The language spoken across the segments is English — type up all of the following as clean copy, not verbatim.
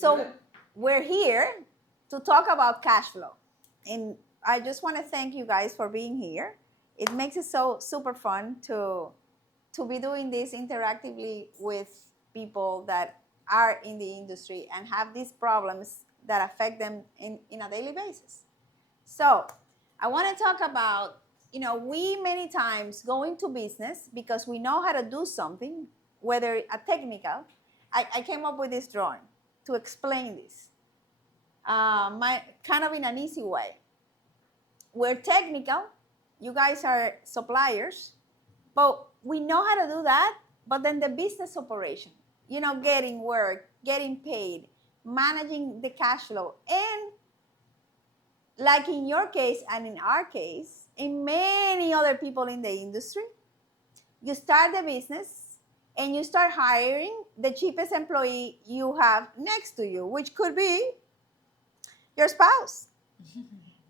So we're here to talk about cash flow. And I just want to thank you guys for being here. It makes it so super fun to be doing this interactively with people that are in the industry and have these problems that affect them in a daily basis. So I want to talk about, we many times go into business because we know how to do something, whether a technical. I came up with this drawing to explain this, kind of in an easy way. We're technical, you guys are suppliers, but we know how to do that, but then the business operation, getting work, getting paid, managing the cash flow, and like in your case and in our case, in many other people in the industry, you start the business and you start hiring the cheapest employee you have next to you, which could be your spouse.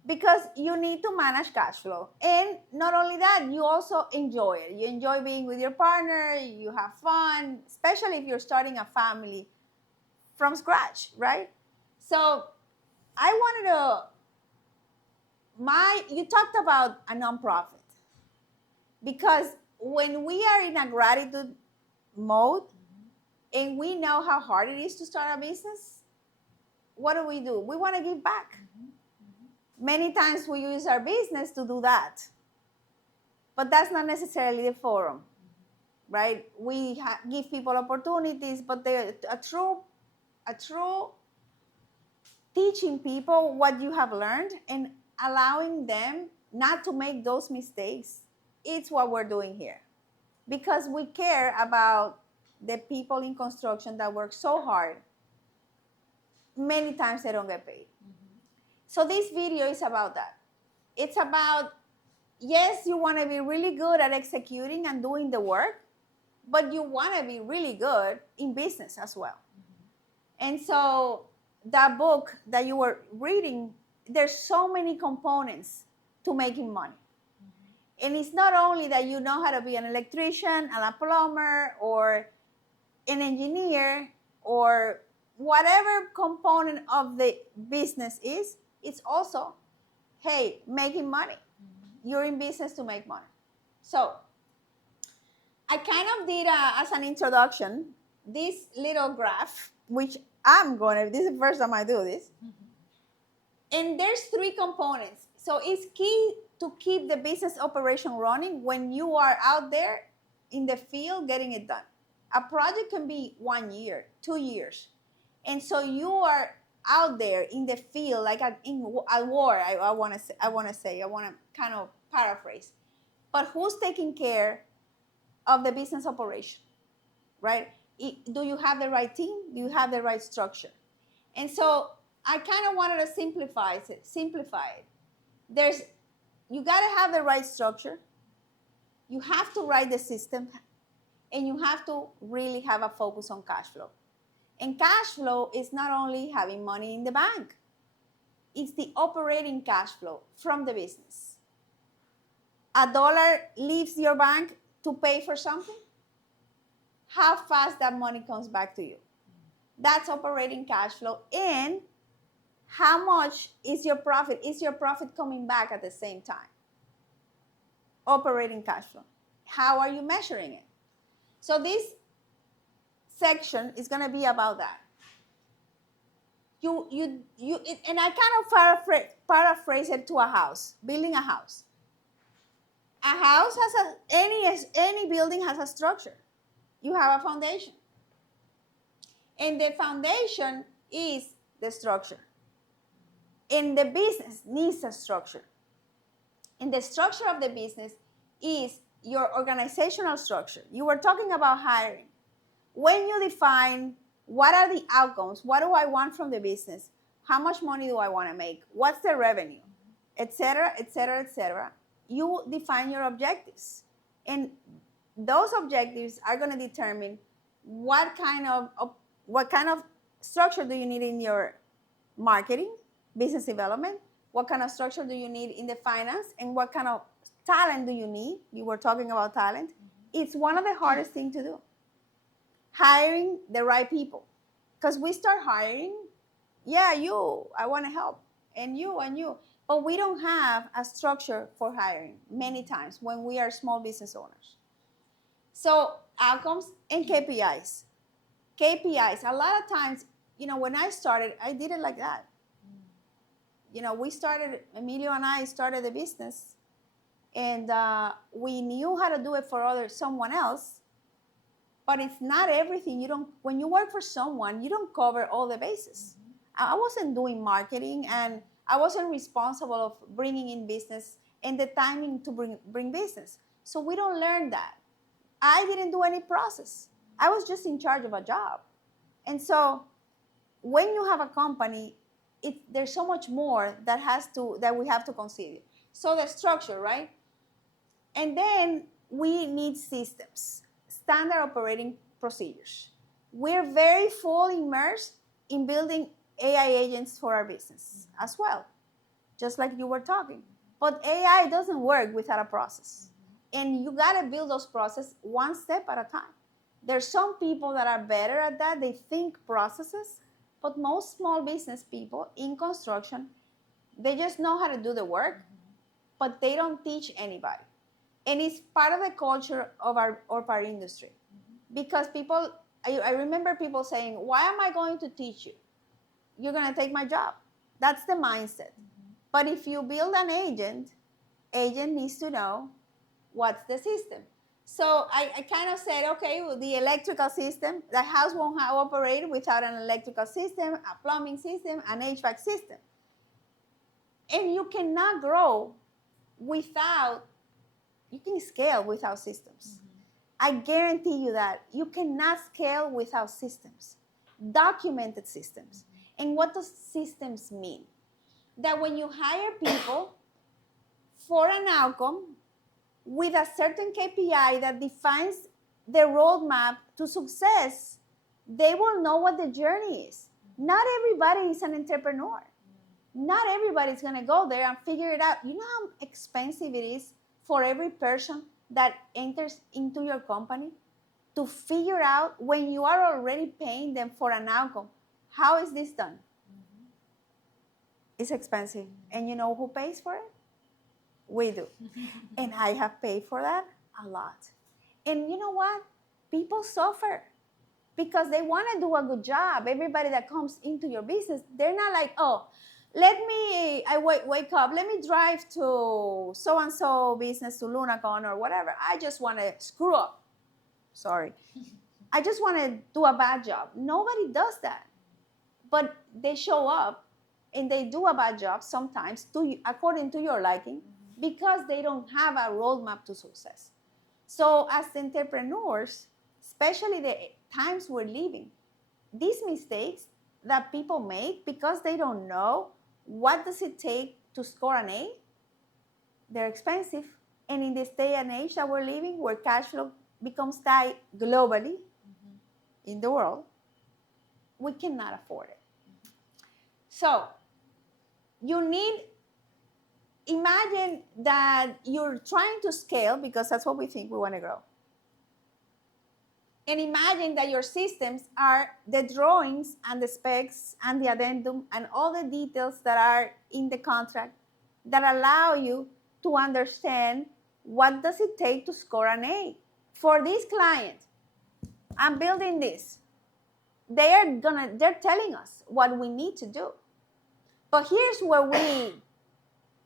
Because you need to manage cash flow. And not only that, you also enjoy it. You enjoy being with your partner, you have fun, especially if you're starting a family from scratch, right? So I wanted you talked about a nonprofit. Because when we are in a gratitude mode and we know how hard it is to start a business, what do? We want to give back. Many times we use our business to do that, but that's not necessarily the forum, right? We give people opportunities, but a true teaching people what you have learned and allowing them not to make those mistakes. It's what we're doing here, because we care about the people in construction that work so hard. Many times they don't get paid. So this video is about that. It's about, yes, you want to be really good at executing and doing the work, but you want to be really good in business as well. And so that book that you were reading, there's so many components to making money. And it's not only that you know how to be an electrician and a plumber or an engineer or whatever component of the business is, it's also, hey, making money. You're in business to make money. So I kind of did, as an introduction, this little graph, which this is the first time I do this. And there's 3 components. So it's key to keep the business operation running when you are out there in the field getting it done. A project can be 1 year, 2 years. And so you are out there in the field, like at war, I want to kind of paraphrase. But who's taking care of the business operation, right? Do you have the right team? Do you have the right structure? And so I kind of wanted to simplify it. You got to have the right structure. You have to write the system, and you have to really have a focus on cash flow. And cash flow is not only having money in the bank. It's the operating cash flow from the business. $1 leaves your bank to pay for something. How fast that money comes back to you. That's operating cash flow. And how much is your profit? Is your profit coming back at the same time? Operating cash flow. How are you measuring it? So this section is going to be about that. And I kind of paraphrase it to a house, building a house. A house has any building has a structure. You have a foundation. And the foundation is the structure. And the business needs a structure. And the structure of the business is your organizational structure. You were talking about hiring. When you define what are the outcomes, what do I want from the business, how much money do I want to make, what's the revenue, etc., etc., etc., you define your objectives. And those objectives are going to determine what kind of structure do you need in your marketing, business development, what kind of structure do you need in the finance, and what kind of talent do you need. You were talking about talent. It's one of the hardest things to do. Hiring the right people. because we start hiring. Yeah, I want to help, and you. But we don't have a structure for hiring many times when we are small business owners. So outcomes and KPIs. KPIs, a lot of times, when I started, I did it like that. Emilio and I started the business, and we knew how to do it for someone else, but it's not everything. When you work for someone, you don't cover all the bases. I wasn't doing marketing, and I wasn't responsible of bringing in business and the timing to bring business. So we don't learn that. I didn't do any process. I was just in charge of a job. And so when you have a company, there's so much more that we have to consider. So the structure, right? And then we need systems, standard operating procedures. We're very fully immersed in building AI agents for our business as well, just like you were talking. But AI doesn't work without a process. And you got to build those processes one step at a time. There's some people that are better at that. They think processes. But most small business people in construction, they just know how to do the work, but they don't teach anybody. And it's part of the culture of our industry. Because I remember people saying, why am I going to teach you? You're going to take my job. That's the mindset. But if you build an agent needs to know what's the system. So I kind of said, okay, well, the electrical system, the house won't operate without an electrical system, a plumbing system, an HVAC system. And you cannot grow you can scale without systems. I guarantee you that. You cannot scale without systems, documented systems. And what does systems mean? That when you hire people for an outcome, with a certain KPI that defines the roadmap to success, they will know what the journey is. Not everybody is an entrepreneur. Not everybody is going to go there and figure it out. You know how expensive it is for every person that enters into your company to figure out, when you are already paying them for an outcome, how is this done? It's expensive. And you know who pays for it? We do. And I have paid for that a lot. And you know what? People suffer because they want to do a good job. Everybody that comes into your business, they're not like, oh, wake up, let me drive to so-and-so business, to Lunacon or whatever. I just want to screw up. Sorry. I just want to do a bad job. Nobody does that. But they show up and they do a bad job sometimes, according to your liking, because they don't have a roadmap to success. So as entrepreneurs, especially the times we're living, these mistakes that people make because they don't know what does it take to score an A, they're expensive. And in this day and age that we're living, where cash flow becomes tight globally in the world, we cannot afford it. So imagine that you're trying to scale, because that's what we think we want to grow. And imagine that your systems are the drawings and the specs and the addendum and all the details that are in the contract that allow you to understand what does it take to score an A. For this client, I'm building this. They're telling us what we need to do. But here's where we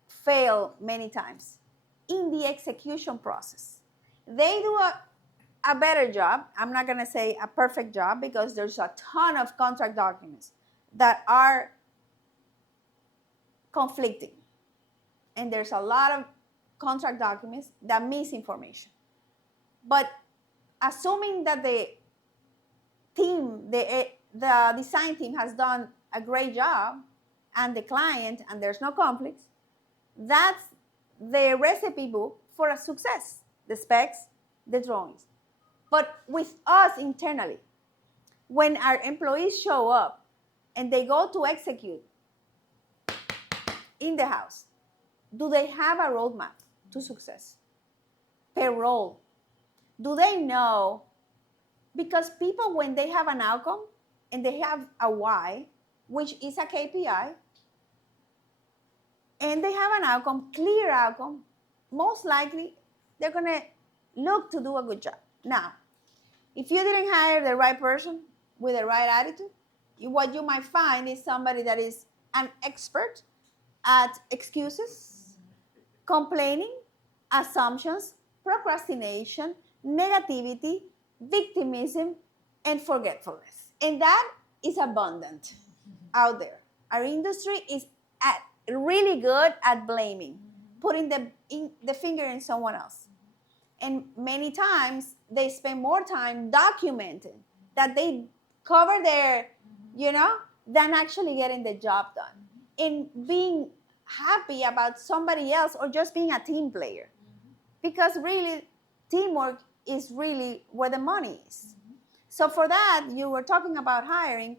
fail many times, in the execution process. They do a better job. I'm not going to say a perfect job, because there's a ton of contract documents that are conflicting. And there's a lot of contract documents that miss information. But assuming that the design team has done a great job, and the client, and there's no conflicts, that's the recipe book for a success, the specs, the drawings. But with us internally, when our employees show up and they go to execute in the house, do they have a roadmap to success? Payroll. Do they know? Because people, when they have an outcome and they have a why, which is a KPI, and they have an outcome, clear outcome, most likely they're going to look to do a good job. Now, if you didn't hire the right person with the right attitude, what you might find is somebody that is an expert at excuses, complaining, assumptions, procrastination, negativity, victimism, and forgetfulness. And that is abundant out there. Our industry is really good at blaming, putting the finger in someone else. And many times they spend more time documenting that they cover their, than actually getting the job done. And being happy about somebody else or just being a team player. Because really, teamwork is really where the money is. So for that, you were talking about hiring,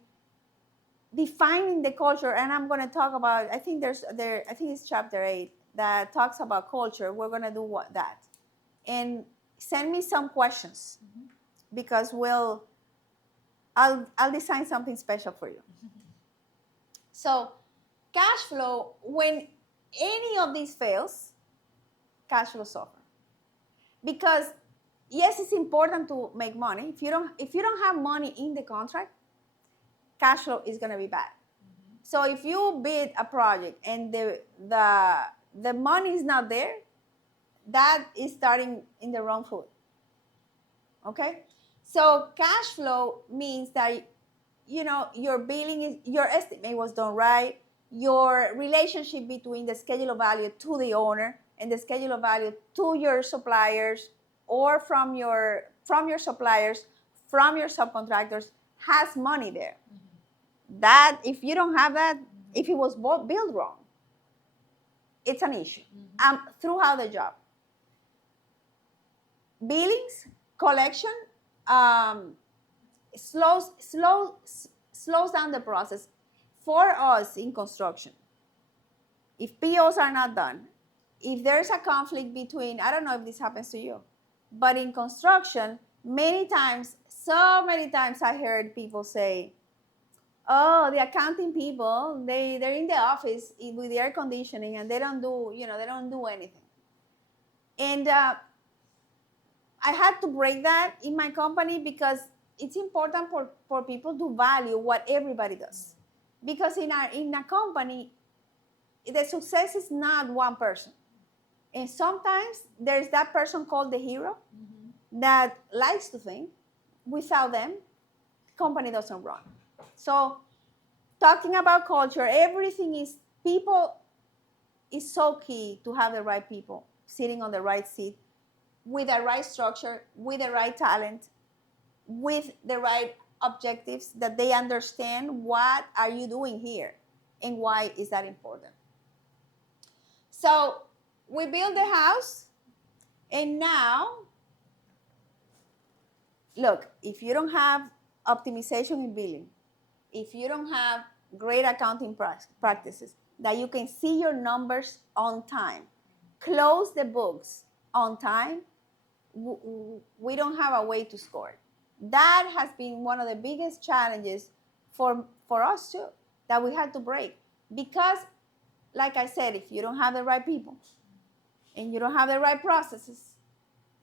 defining the culture, and I'm going to talk about, I think it's chapter 8 that talks about culture. We're going to do that. And send me some questions because I'll design something special for you. So cash flow, when any of these fails, cash flow suffer. Because yes, it's important to make money. If you don't have money in the contract, cash flow is going to be bad. So if you bid a project and the money is not there, that is starting in the wrong foot. Okay? So cash flow means that your billing is, your estimate was done right, your relationship between the schedule of value to the owner and the schedule of value to your suppliers or from your suppliers, from your subcontractors has money there. That if you don't have that, if it was built wrong, it's an issue throughout the job. Billings, collection, slows down the process for us in construction. If POs are not done, if there's a conflict between, I don't know if this happens to you, but in construction, so many times I heard people say, oh, the accounting people, they're in the office with the air conditioning and they don't do anything. And I had to break that in my company because it's important for people to value what everybody does. Because in a company, the success is not one person. And sometimes there's that person called the hero that likes to think without them, company doesn't run. So talking about culture, everything is people is so key to have the right people sitting on the right seat with the right structure, with the right talent, with the right objectives that they understand what are you doing here and why is that important. So we built the house and now, look, if you don't have optimization in billing, if you don't have great accounting practices, that you can see your numbers on time, close the books on time, we don't have a way to score it. That has been one of the biggest challenges for us too, that we had to break. Because, like I said, if you don't have the right people and you don't have the right processes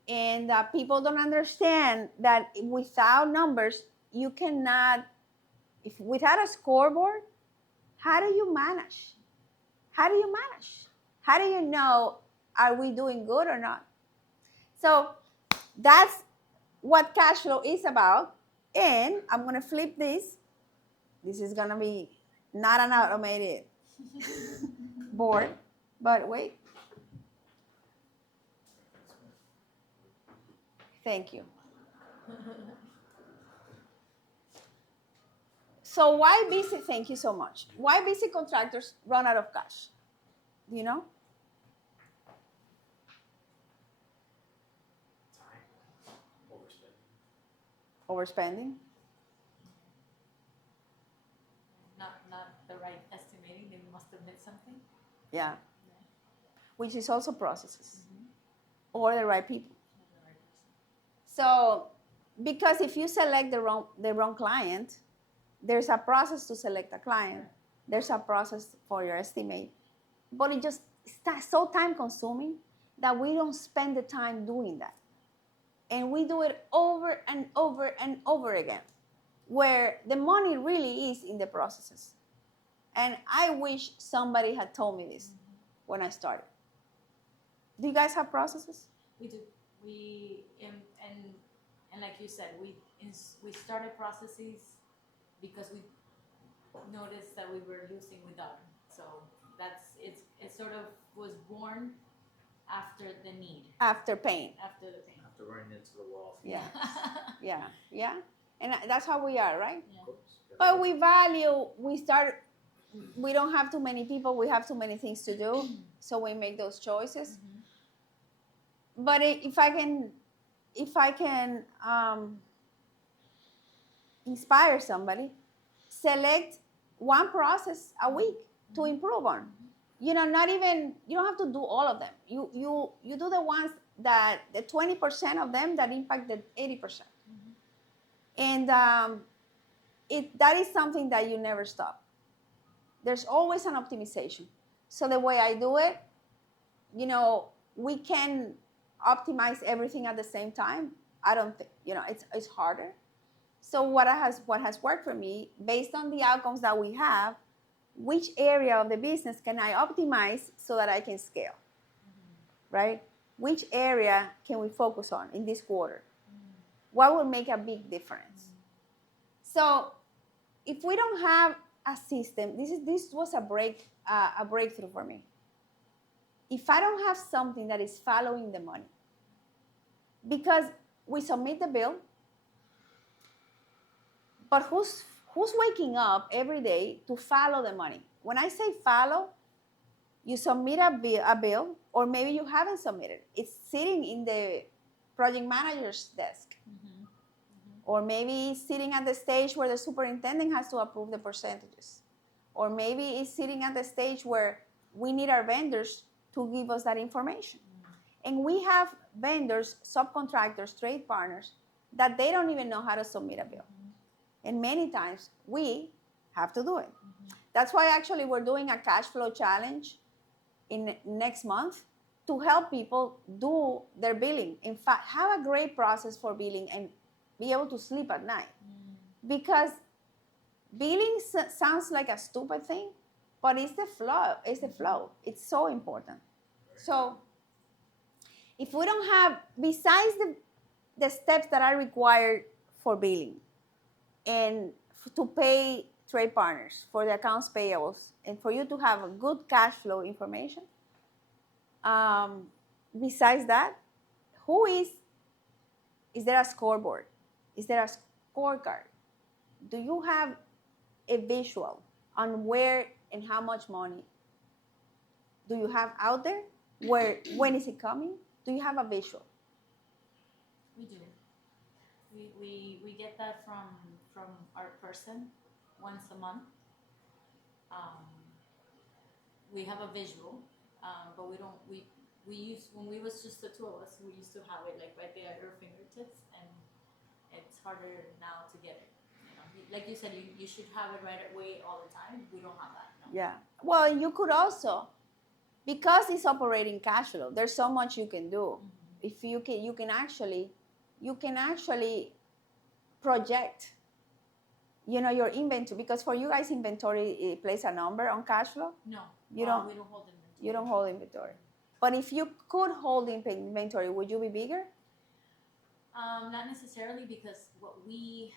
and people don't understand that without numbers, you cannot, without a scoreboard, how do you manage? How do you manage? How do you know, are we doing good or not? So that's what cash flow is about. And I'm going to flip this. This is going to be not an automated board, but wait. Thank you. So why busy, thank you so much. Why busy contractors run out of cash? Do you know? Overspending. Not the right estimating. They must have missed something. Yeah. Which is also processes. Or the right people. So, because if you select the wrong client, There's a process to select a client. There's a process for your estimate. But it just it's so time consuming that we don't spend the time doing that. And we do it over and over and over again, where the money really is in the processes. And I wish somebody had told me this when I started. Do you guys have processes? We do. And like you said, we started processes because we noticed that we were losing without them. So it sort of was born after the need. After pain. After the pain. After running into the wall. Yeah. And that's how we are, right? Yeah. But we don't have too many people, we have too many things to do, so we make those choices. But if I can inspire somebody, select one process a week to improve on. You don't have to do all of them. You do the ones that the 20% of them that impact the 80%. And that is something that you never stop. There's always an optimization. So the way I do it, we can optimize everything at the same time. I don't think, it's harder. So what has worked for me, based on the outcomes that we have, which area of the business can I optimize so that I can scale, right? Which area can we focus on in this quarter? What will make a big difference? So if we don't have a system, this was a breakthrough for me. If I don't have something that is following the money, because we submit the bill, but who's waking up every day to follow the money? When I say follow, you submit a bill, or maybe you haven't submitted. It's sitting in the project manager's desk. Or maybe it's sitting at the stage where the superintendent has to approve the percentages. Or maybe it's sitting at the stage where we need our vendors to give us that information. And we have vendors, subcontractors, trade partners, that they don't even know how to submit a bill. And many times we have to do it. That's why actually we're doing a cash flow challenge in next month to help people do their billing. In fact, have a great process for billing and be able to sleep at night. Because billing sounds like a stupid thing, but it's the flow. It's so important. So if we don't have, besides the steps that are required for billing and to pay trade partners for the accounts payables and for you to have a good cash flow information, besides that, is there a scoreboard? Is there a scorecard? Do you have a visual on where and how much money do you have out there? When is it coming? Do you have a visual? We do. We get that from our person once a month. We have a visual, but we use, when we was just the two of us, we used to have it like right there at our fingertips, and it's harder now to get it. Like you said, you should have it right away all the time. We don't have that. No. Yeah. Well, you could also, because it's operating cash flow, there's so much you can do. If you can actually project, your inventory, because for you guys, inventory, it plays a number on cash flow. No, we don't hold inventory. You don't hold inventory. But if you could hold inventory, would you be bigger? Not necessarily, because what we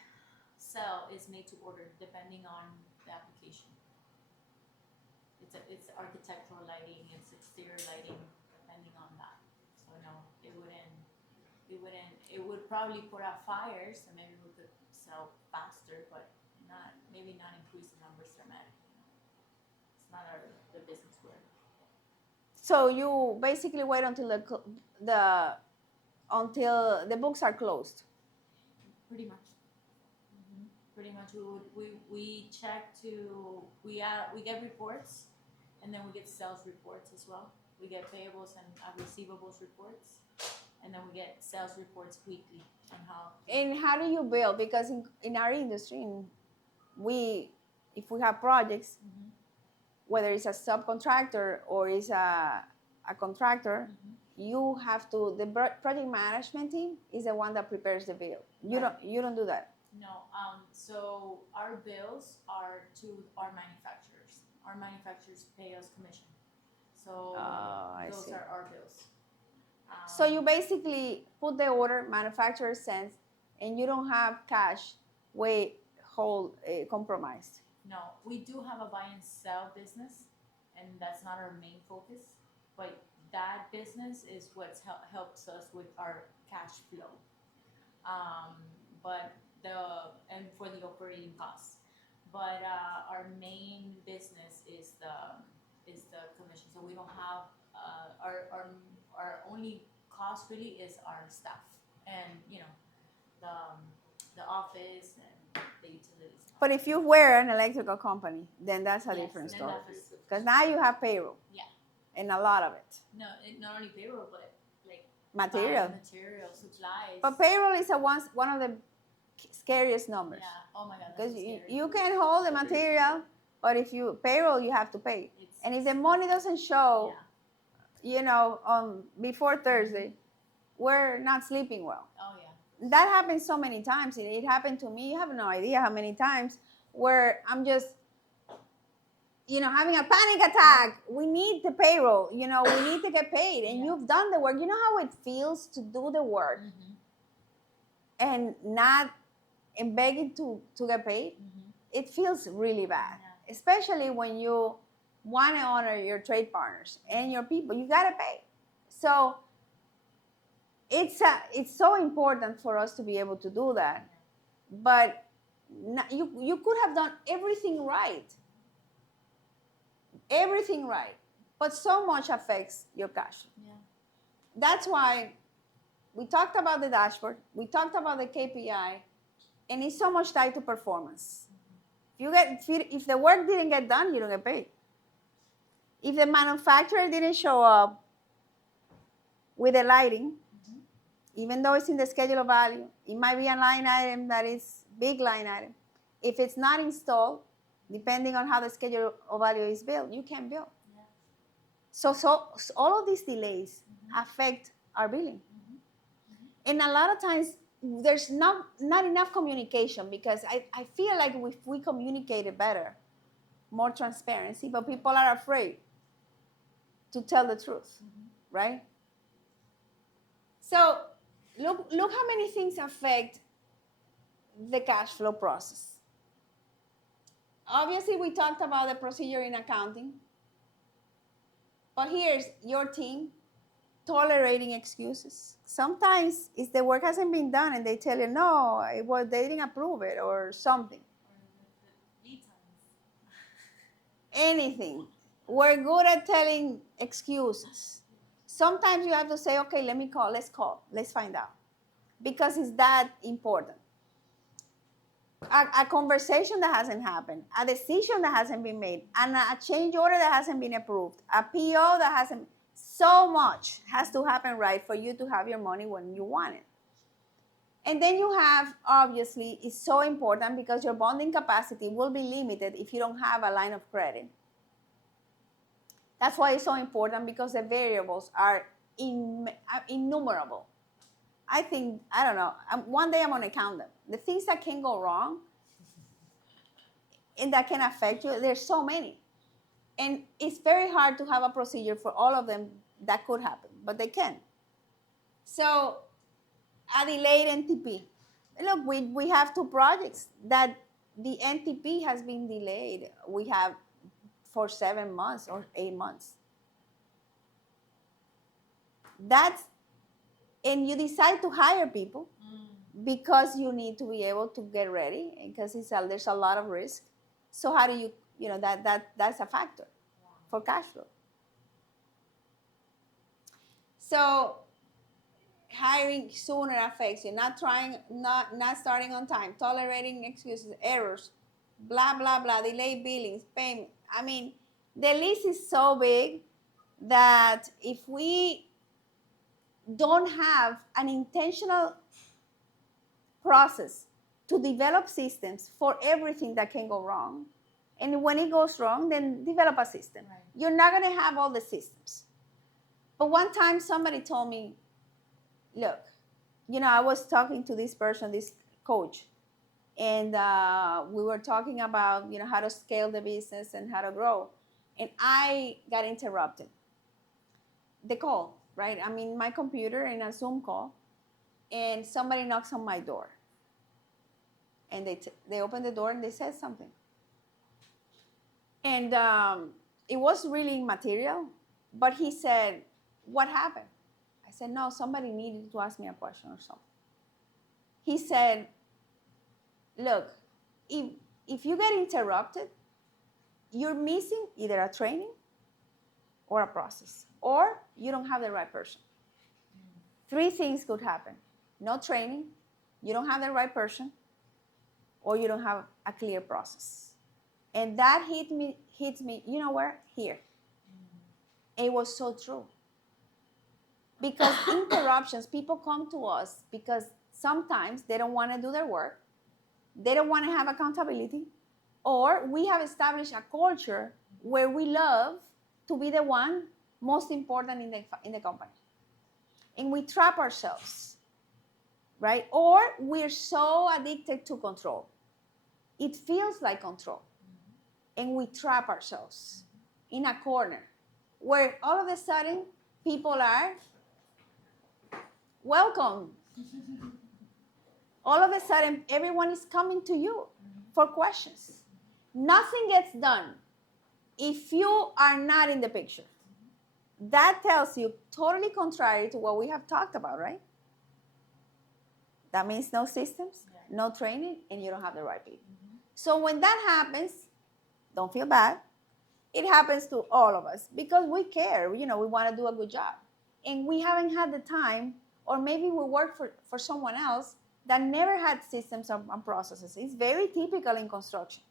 sell is made to order, depending on the application. It's architectural lighting, it's exterior lighting, depending on that. So no, it would probably put out fires, and maybe we could sell faster, but maybe not increase the numbers dramatically. It's not the business word. So you basically wait until until the books are closed. Pretty much. Pretty much, we check we get reports, and then we get sales reports as well. We get payables and receivables reports, and then we get sales reports weekly on how. And how do you bill? Because in our industry, if we have projects, whether it's a subcontractor or it's a contractor, you have to, the project management team is the one that prepares the bill. You don't do that. No, so our bills are to our manufacturers. Our manufacturers pay us commission. So those are our bills. So you basically put the order, manufacturer sends, and you don't have cash compromised. No, we do have a buy and sell business, and that's not our main focus. But that business is what helps us with our cash flow. And for the operating costs. But our main business is the commission. So we don't have our only cost really is our staff and the office and the utilities. But if you were an electrical company, then that's a different story. Because now you have payroll. Yeah. And a lot of it. No, not only payroll, but like material, supplies. But payroll is one of the scariest numbers. Yeah. Oh my God. Because you can hold the material, but if you payroll, you have to pay. And if the money doesn't show, before Thursday, we're not sleeping well. Oh yeah. That happens so many times. It happened to me. You have no idea how many times where I'm just, having a panic attack. We need the payroll. We need to get paid. And you've done the work. You know how it feels to do the work and begging to get paid? It feels really bad, especially when you want to honor your trade partners and your people. You got to pay. So it's so important for us to be able to do that. But you could have done everything right. Everything right, but so much affects your cash flow. Yeah. That's why we talked about the dashboard, we talked about the KPI, and it's so much tied to performance. If the work didn't get done, you don't get paid. If the manufacturer didn't show up with the lighting, even though it's in the schedule of value, it might be a line item that is big line item. If it's not installed, depending on how the schedule of value is built, you can't bill. Yeah. So all of these delays affect our billing. And a lot of times there's not enough communication, because I feel like if we communicated better, more transparency, but people are afraid to tell the truth, right? So look how many things affect the cash flow process. Obviously, we talked about the procedure in accounting. But here's your team tolerating excuses. Sometimes it's the work hasn't been done and they tell you, no, they didn't approve it or something. Anything. We're good at telling excuses. Sometimes you have to say, okay, let's find out. Because it's that important. A conversation that hasn't happened, a decision that hasn't been made, and a change order that hasn't been approved, a PO that hasn't, so much has to happen right for you to have your money when you want it. And then you have, obviously, it's so important because your bonding capacity will be limited if you don't have a line of credit. That's why it's so important, because the variables are innumerable. I don't know, one day I'm going to count them. The things that can go wrong and that can affect you, there's so many. And it's very hard to have a procedure for all of them that could happen, but they can. So, a delayed NTP. Look, we have 2 projects that the NTP has been delayed. We have for 7 months or 8 months. And you decide to hire people because you need to be able to get ready, because there's a lot of risk. So how do you that's a factor for cash flow. So hiring sooner affects you. Not starting on time, tolerating excuses, errors, blah, blah, blah, delayed billings, payment. I mean, the list is so big that if we don't have an intentional process to develop systems for everything that can go wrong. And when it goes wrong, then develop a system. Right. You're not going to have all the systems. But one time somebody told me, look, I was talking to this person, this coach, and we were talking about, how to scale the business and how to grow. And I got interrupted. The call, right? I'm in my computer in a Zoom call, and somebody knocks on my door. And they open the door and they said something. And it was really immaterial, but he said, what happened? I said, no, somebody needed to ask me a question or something. He said, look, if you get interrupted, you're missing either a training or a process, or you don't have the right person. 3 things could happen. No training, you don't have the right person, or you don't have a clear process. And that hits me, you know where? Here. It was so true. Because interruptions, people come to us because sometimes they don't want to do their work, they don't want to have accountability, or we have established a culture where we love to be the one most important in the company. And we trap ourselves, right? Or we're so addicted to control. It feels like control. And we trap ourselves in a corner where all of a sudden people are welcome. All of a sudden everyone is coming to you for questions. Nothing gets done if you are not in the picture. That tells you totally contrary to what we have talked about, right? That means no systems, no training, and you don't have the right people. So when that happens, don't feel bad. It happens to all of us because we care. We want to do a good job. And we haven't had the time, or maybe we work for someone else that never had systems and processes. It's very typical in construction.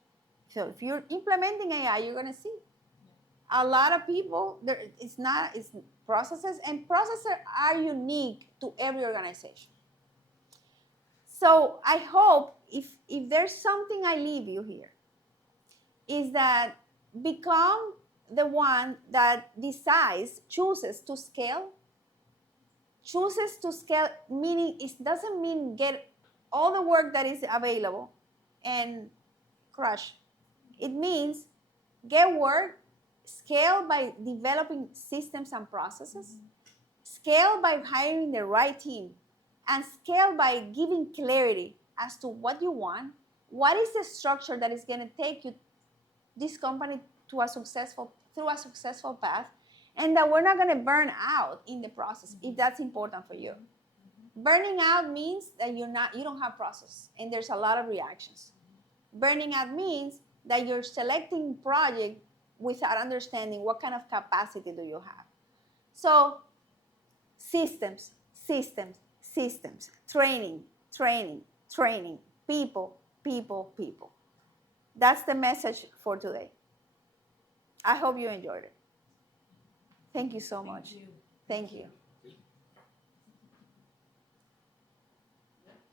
So if you're implementing AI, you're going to see a lot of people, it's processes, and processes are unique to every organization. So I hope if there's something I leave you here, is that become the one that chooses to scale. Chooses to scale, meaning it doesn't mean get all the work that is available and crush. It means get work, scale by developing systems and processes, scale by hiring the right team, and scale by giving clarity as to what you want, what is the structure that is going to take you, this company, through a successful path, and that we're not going to burn out in the process if that's important for you. Burning out means that you don't have process, and there's a lot of reactions. Burning out means that you're selecting project without understanding what kind of capacity do you have. So systems, training, people. That's the message for today. I hope you enjoyed it. Thank you so much. Thank you. Thank you.